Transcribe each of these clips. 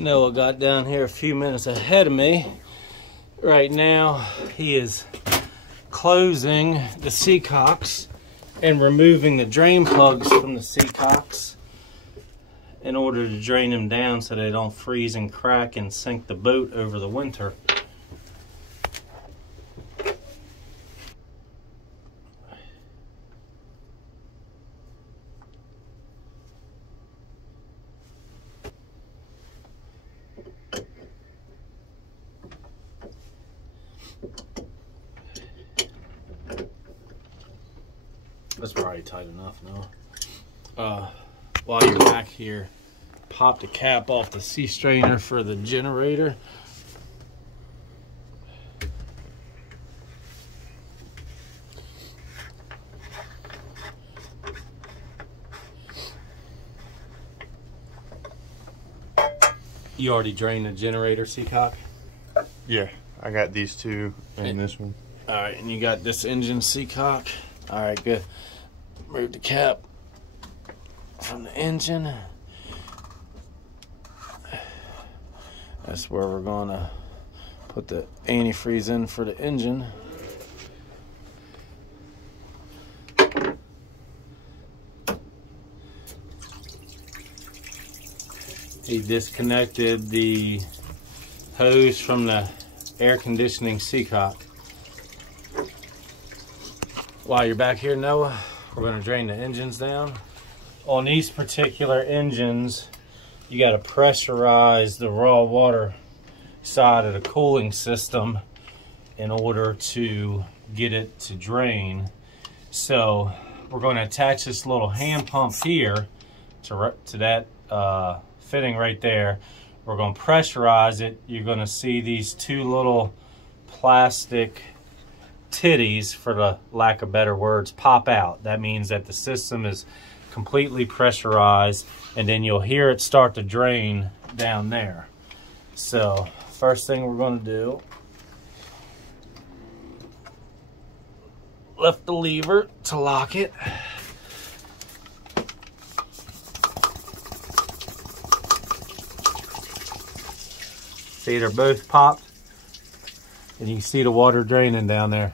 Noah got down here a few minutes ahead of me. Right now, he is closing the seacocks and removing the drain plugs from the seacocks in order to drain them down so they don't freeze and crack and sink the boat over the winter. That's probably tight enough now. While you're back here, pop the cap off the sea strainer for the generator. You already drained the generator, Seacock? Yeah, I got these two and this one. All right, and you got this engine, Seacock. All right, good. Remove the cap from the engine. That's where we're gonna put the antifreeze in for the engine. He disconnected the hose from the air conditioning seacock. While you're back here, Noah, we're going to drain the engines down. On these particular engines, you got to pressurize the raw water side of the cooling system in order to get it to drain. So we're going to attach this little hand pump here to that fitting right there. We're going to pressurize it. You're going to see these two little plastic titties, for the lack of better words, pop out. That means that the system is completely pressurized, and then you'll hear it start to drain down there. So first thing we're going to do, lift the lever to lock it. See, they're both popped, and you can see the water draining down there.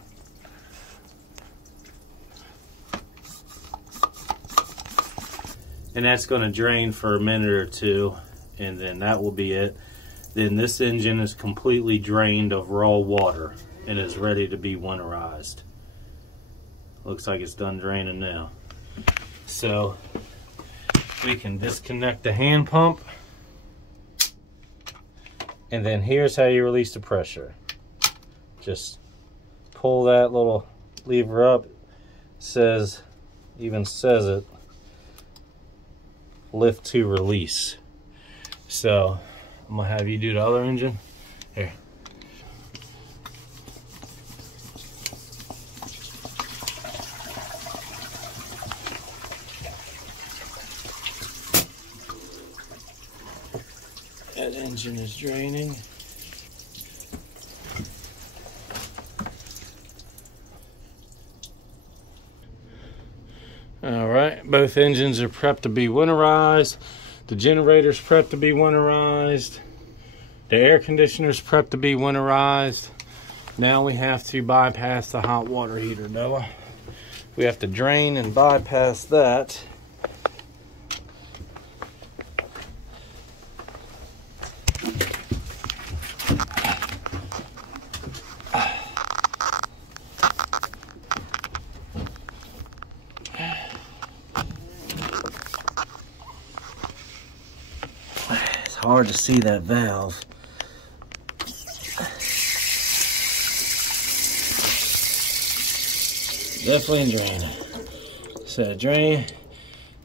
And that's going to drain for a minute or two, and then that will be it. Then this engine is completely drained of raw water and is ready to be winterized. Looks like it's done draining now. So we can disconnect the hand pump, and then here's how you release the pressure. Just pull that little lever up. Even says it, lift to release. So I'm gonna have you do the other engine. Here. That engine is draining. All right, both engines are prepped to be winterized. The generator's prepped to be winterized. The air conditioner's prepped to be winterized. Now we have to bypass the hot water heater, Noah. We have to drain and bypass that. Hard to see that valve. Definitely draining. So the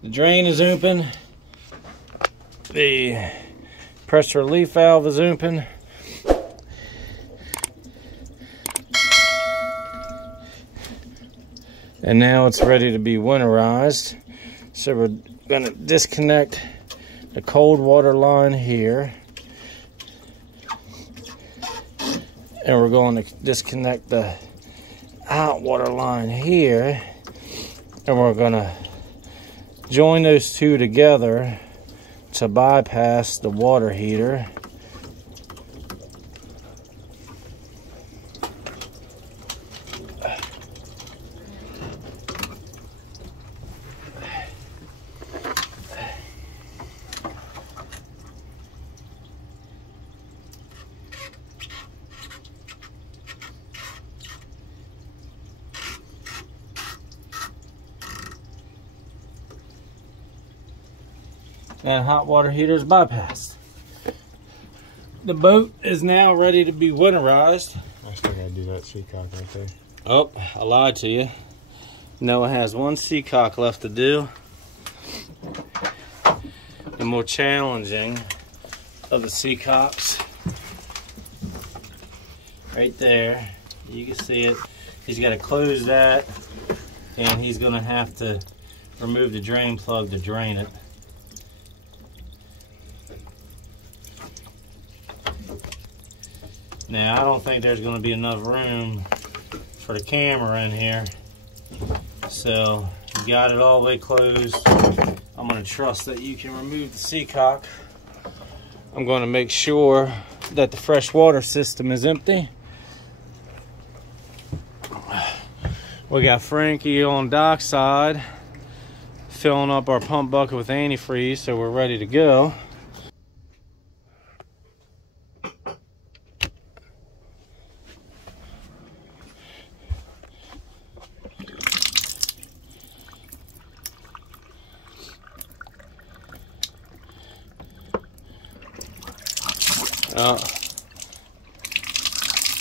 drain is open. The pressure relief valve is open. And now it's ready to be winterized. So we're going to disconnect the cold water line here, and we're going to disconnect the hot water line here, and we're going to join those two together to bypass the water heater. And hot water heater is bypassed. The boat is now ready to be winterized. I still gotta do that seacock right there. Oh, I lied to you. Noah has one seacock left to do. The more challenging of the seacocks. Right there. You can see it. He's got to close that, and he's going to have to remove the drain plug to drain it. Now, I don't think there's going to be enough room for the camera in here. So, you got it all the way closed. I'm going to trust that you can remove the seacock. I'm going to make sure that the fresh water system is empty. We got Frankie on dockside filling up our pump bucket with antifreeze, so we're ready to go.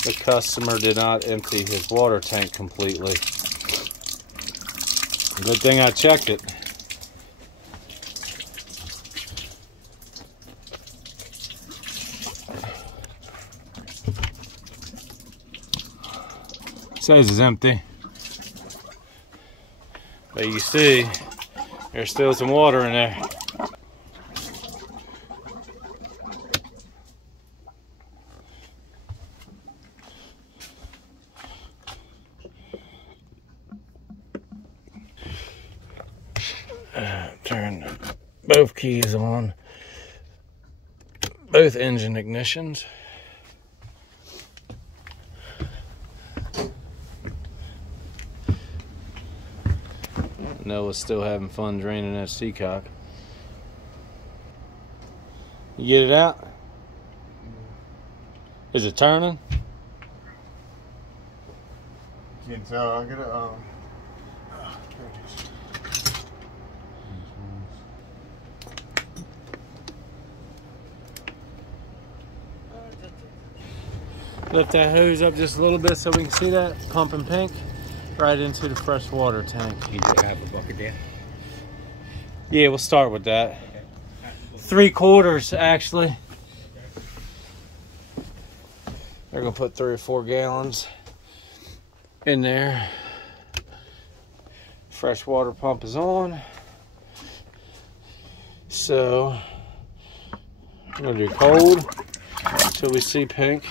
The customer did not empty his water tank completely. Good thing I checked it. Says it's empty. But you see, there's still some water in there. Turn both keys on, both engine ignitions. Noah's still having fun draining that seacock. You get it out? Is it turning? Can't tell. I gotta Lift that hose up just a little bit so we can see that. Pumping pink right into the fresh water tank. You do have a bucket there? Yeah, we'll start with that. 3/4 actually. They're gonna put 3 or 4 gallons in there. Fresh water pump is on. So I'm gonna do cold until we see pink.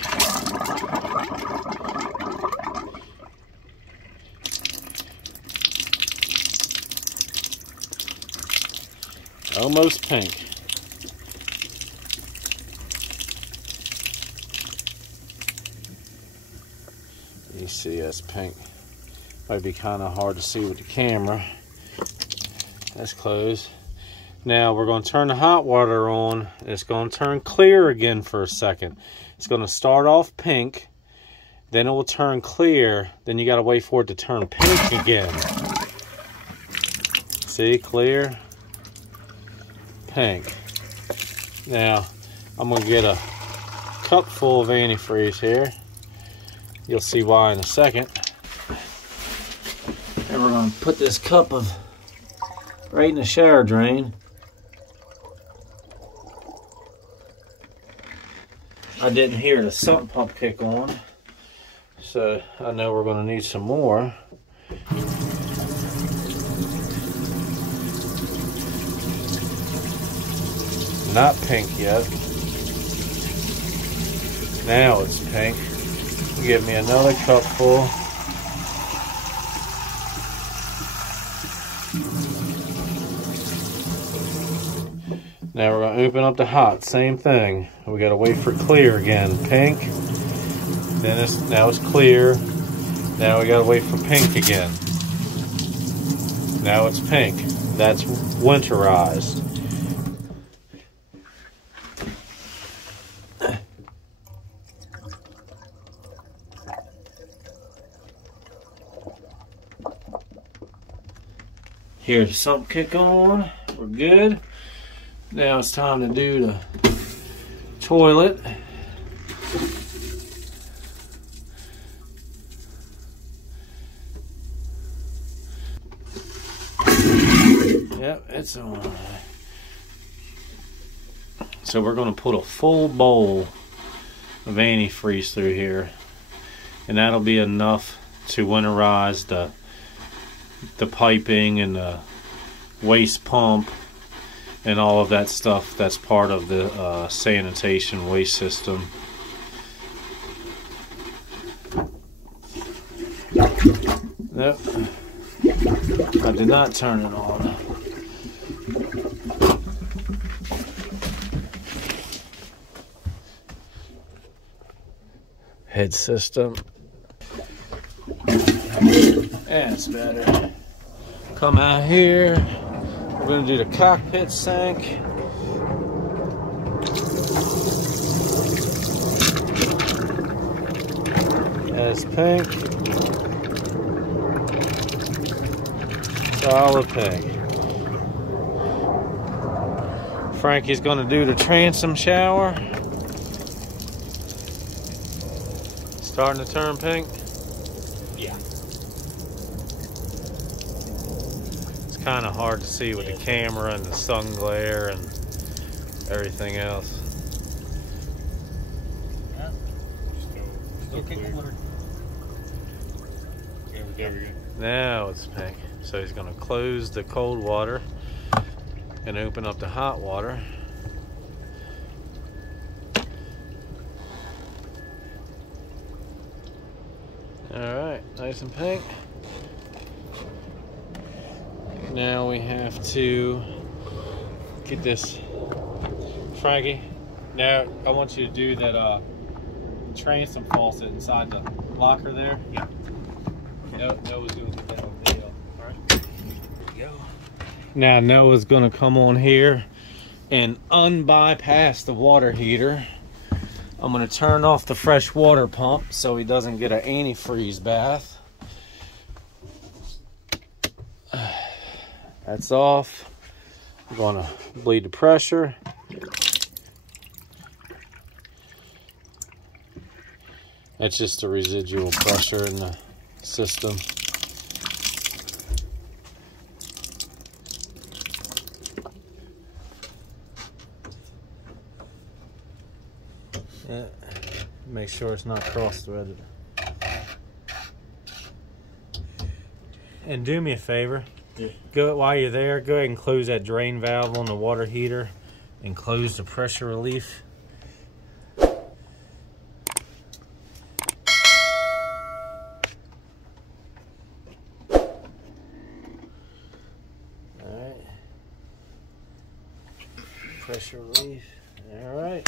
Almost pink. You see that's pink. Might be kind of hard to see with the camera. That's closed. Now we're going to turn the hot water on. It's going to turn clear again for a second. It's going to start off pink. Then it will turn clear. Then you got to wait for it to turn pink again. See, clear. Pink. Now I'm going to get a cup full of antifreeze here. You'll see why in a second. And we're going to put this cup of right in the shower drain. I didn't hear the sump pump kick on, so I know we're going to need some more. Not pink yet. Now it's pink. Give me another cup full. Now we're gonna open up the hot, same thing. We gotta wait for clear again. Pink, then now it's clear. Now we gotta wait for pink again. Now it's pink. That's winterized. Here's the sump kick on. We're good. Now it's time to do the toilet. Yep, it's on. So we're going to put a full bowl of antifreeze through here, and that'll be enough to winterize the piping and the waste pump and all of that stuff that's part of the sanitation waste system. Yep. I did not turn it on. Head system. That's better. Come out here. We're going to do the cockpit sink. That's pink. Solid pink. Frankie's going to do the transom shower. Starting to turn pink. Yeah. It's kind of hard to see with the camera and the sun glare and everything else. Yeah. Still kick water. There we go. Now it's pink. So he's going to close the cold water and open up the hot water. Alright, nice and pink. Now we have to get this. Frankie, now I want you to do that transom faucet inside the locker there. Yeah. Noah's going to get that on video. Alright. Here we go. Now Noah's going to come on here and unbypass the water heater. I'm going to turn off the fresh water pump so he doesn't get an antifreeze bath. That's off. I'm going to bleed the pressure. That's just the residual pressure in the system. Yeah. Make sure it's not cross-threaded. And do me a favor. Yeah. Go while you're there, go ahead and close that drain valve on the water heater and close the pressure relief. Alright. Pressure relief. Alright.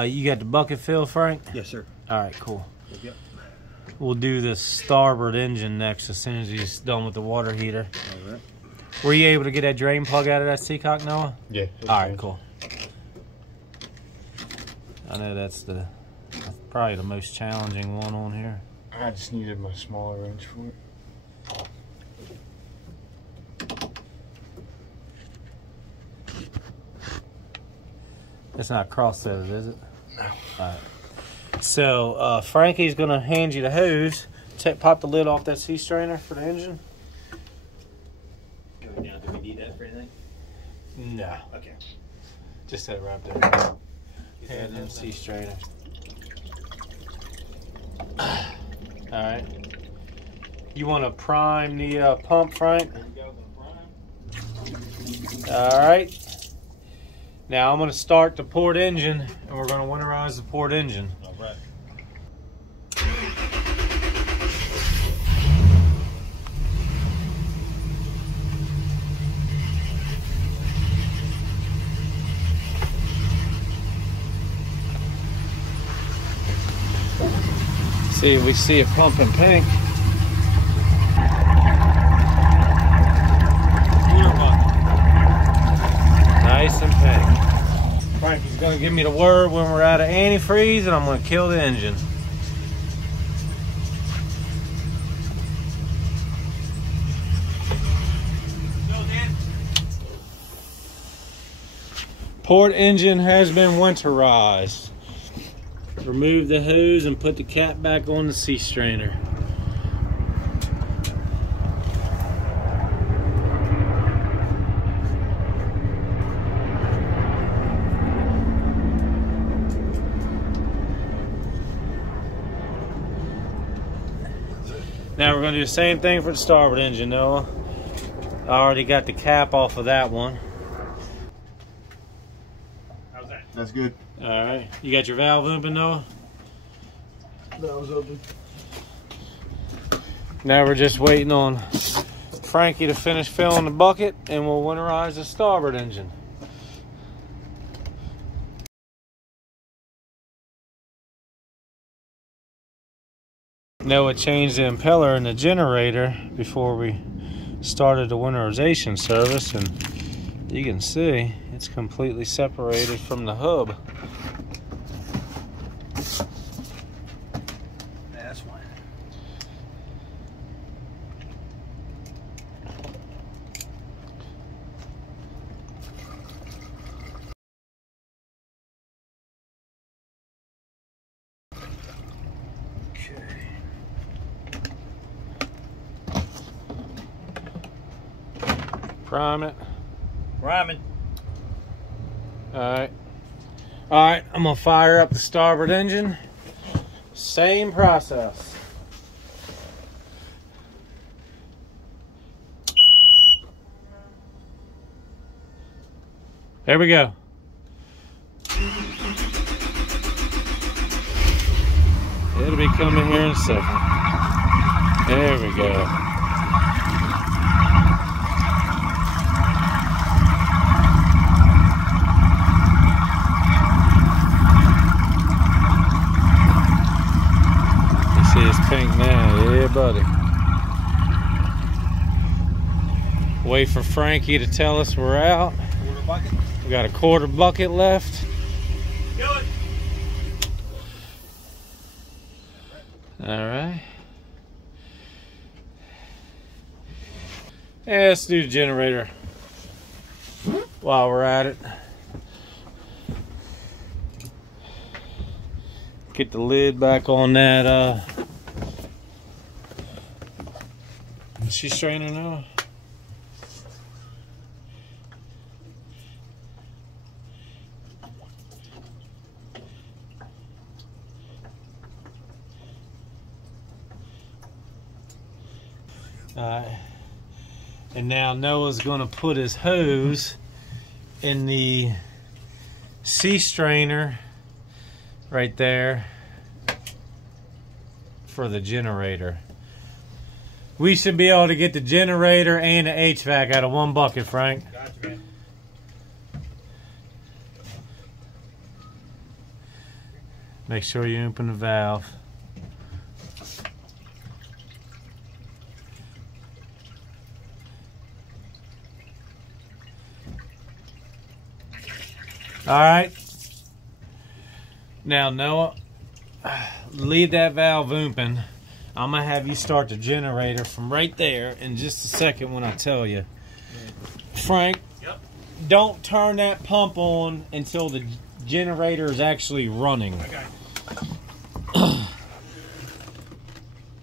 You got the bucket filled, Frank? Yes, sir. All right, cool. Yep. We'll do the starboard engine next as soon as he's done with the water heater. All right. Were you able to get that drain plug out of that seacock, Noah? Yeah. All right, cool. I know that's probably the most challenging one on here. I just needed my smaller wrench for it. It's not cross-threaded, is it? No. All right. So Frankie's gonna hand you the hose. Pop the lid off that sea strainer for the engine. Going down, do we need that for anything? No. Okay. Just set it right there. And then sea strainer. Alright. You want to prime the pump, Frank? Alright. Now I'm going to start the port engine, and we're going to winterize the port engine. Alright. See, we see it pumping pink. Nice and pink. Frankie's gonna give me the word when we're out of antifreeze, and I'm gonna kill the engine. Port engine has been winterized. Remove the hose and put the cap back on the sea strainer. Now we're going to do the same thing for the starboard engine, Noah. I already got the cap off of that one. How's that? That's good. Alright, you got your valve open, Noah? Valve's open. Now we're just waiting on Frankie to finish filling the bucket, and we'll winterize the starboard engine. Noah changed the impeller in the generator before we started the winterization service, and you can see it's completely separated from the hub. That's one. Prime it. Priming. Alright. Alright, I'm gonna fire up the starboard engine. Same process. There we go. It'll be coming here in a second. There we go. It's pink now, yeah, buddy. Wait for Frankie to tell us we're out. Quarter bucket. We got a quarter bucket left. Do it. All right. Yeah, let's do the generator while we're at it. Get the lid back on that sea strainer now. And now Noah's going to put his hose in the sea strainer right there for the generator. We should be able to get the generator and the HVAC out of one bucket, Frank. Gotcha, man. Make sure you open the valve. All right. Now, Noah, leave that valve open. I'm going to have you start the generator from right there in just a second when I tell you. Frank, Yep. don't turn that pump on until the generator is actually running. Okay.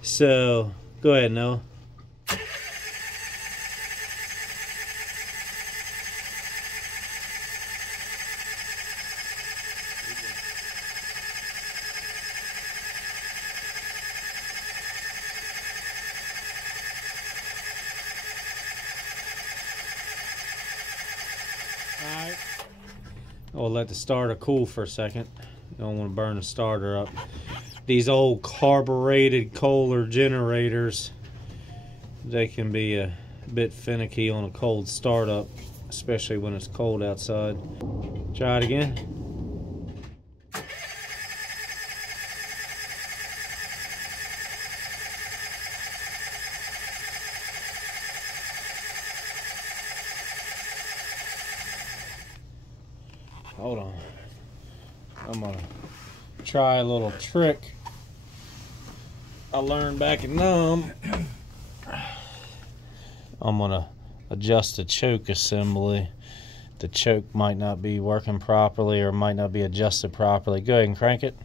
So, go ahead, Noah. Or let the starter cool for a second. You don't want to burn the starter up. These old carbureted Kohler generators, they can be a bit finicky on a cold startup, especially when it's cold outside. Try it again. Hold on. I'm gonna try a little trick I learned back at NUM. I'm gonna adjust the choke assembly. The choke might not be working properly or might not be adjusted properly. Go ahead and crank it.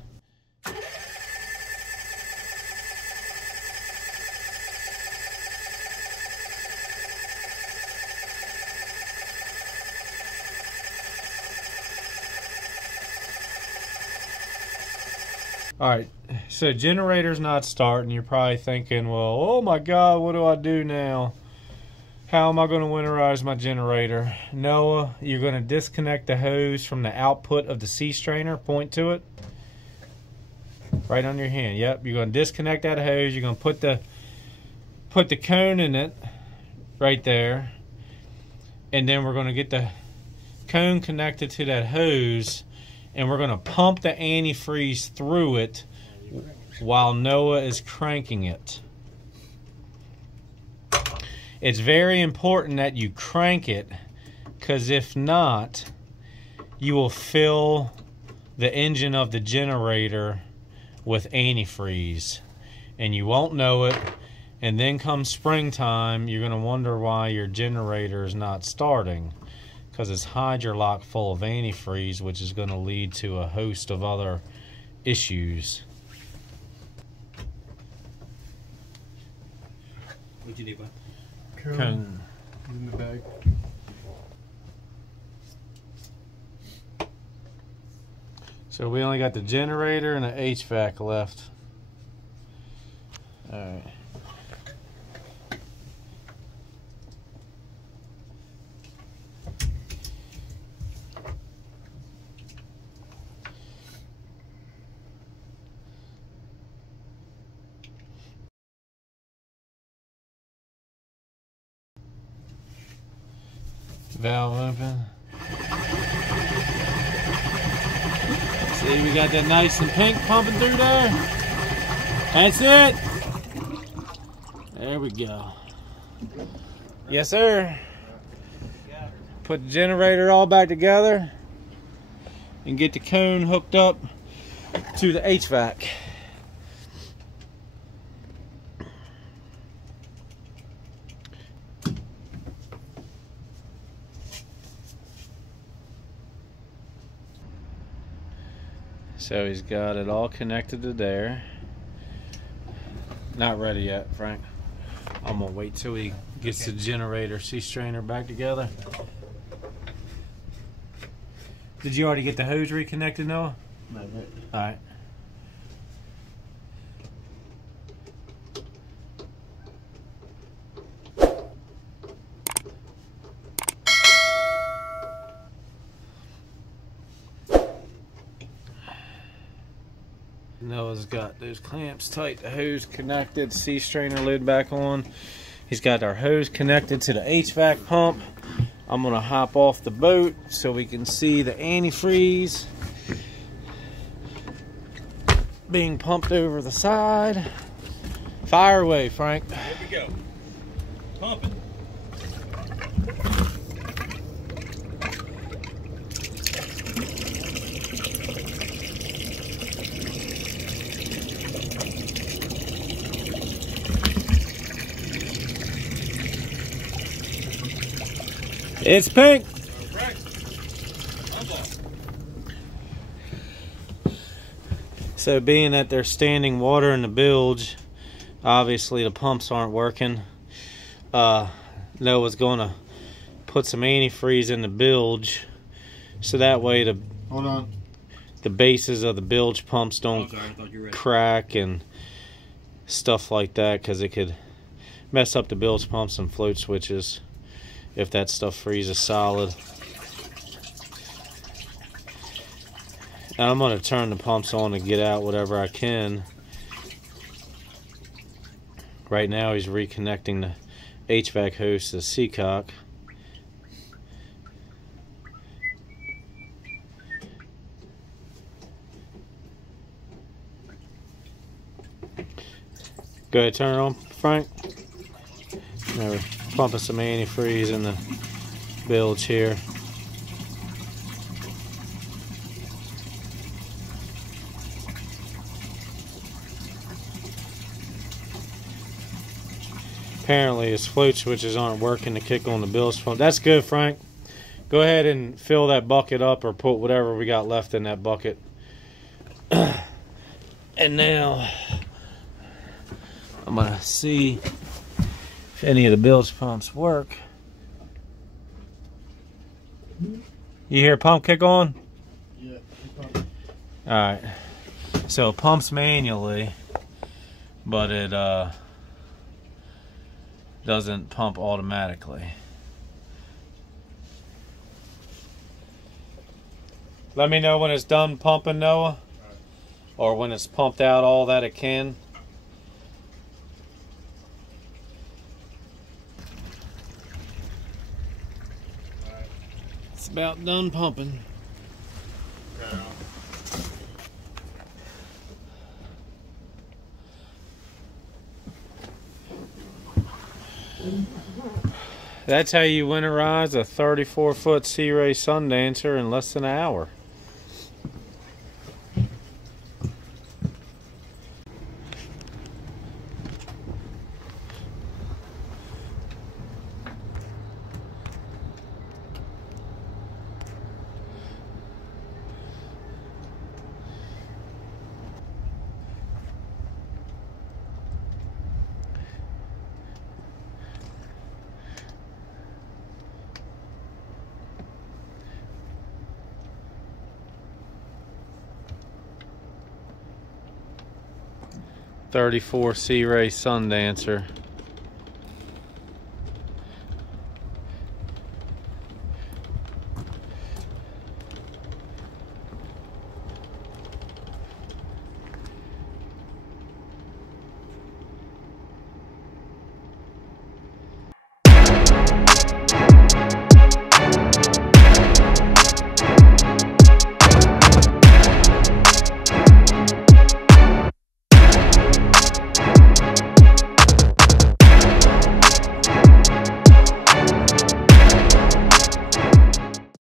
Alright, so generator's not starting. You're probably thinking, well, oh my God, what do I do now? How am I going to winterize my generator? Noah, you're going to disconnect the hose from the output of the sea strainer. Point to it. Right on your hand. Yep, you're going to disconnect that hose. You're going to put the cone in it right there. And then we're going to get the cone connected to that hose. And we're going to pump the antifreeze through it while Noah is cranking it. It's very important that you crank it, because if not, you will fill the engine of the generator with antifreeze. And you won't know it. And then come springtime, you're going to wonder why your generator is not starting. Because it's hydrolock full of antifreeze, which is going to lead to a host of other issues. What you need, bud? Cone in the bag. So we only got the generator and the HVAC left. All right. Valve open. See, we got that nice and pink pumping through there. That's it. There we go. Yes, sir. Put the generator all back together and get the cone hooked up to the HVAC. So he's got it all connected to there. Not ready yet, Frank. I'm gonna wait till he gets the generator sea strainer back together. Did you already get the hose reconnected, Noah? Not yet. All right. Noah's got those clamps tight, the hose connected, sea strainer lid back on. He's got our hose connected to the HVAC pump. I'm gonna hop off the boat so we can see the antifreeze being pumped over the side. Fire away, Frank. Here we go. Pumping. It's pink. Right. So being that there's standing water in the bilge, obviously the pumps aren't working. Noah's gonna put some antifreeze in the bilge so that way the bases of the bilge pumps don't crack and stuff like that, because it could mess up the bilge pumps and float switches if that stuff freezes solid. I'm going to turn the pumps on to get out whatever I can. Right now he's reconnecting the HVAC hose to the seacock. Go ahead, turn it on, Frank. Now we're pumping some antifreeze in the bilge here. Apparently his float switches aren't working to kick on the bilge pump. That's good, Frank. Go ahead and fill that bucket up or put whatever we got left in that bucket. And now I'm gonna see if any of the bilge pumps work. You hear pump kick on? Yeah. Alright. So it pumps manually, but it doesn't pump automatically. Let me know when it's done pumping, Noah. Or when it's pumped out all that it can. It's about done pumping. That's how you winterize a 34-foot SeaRay Sundancer in less than an hour. .34 SeaRay Sundancer.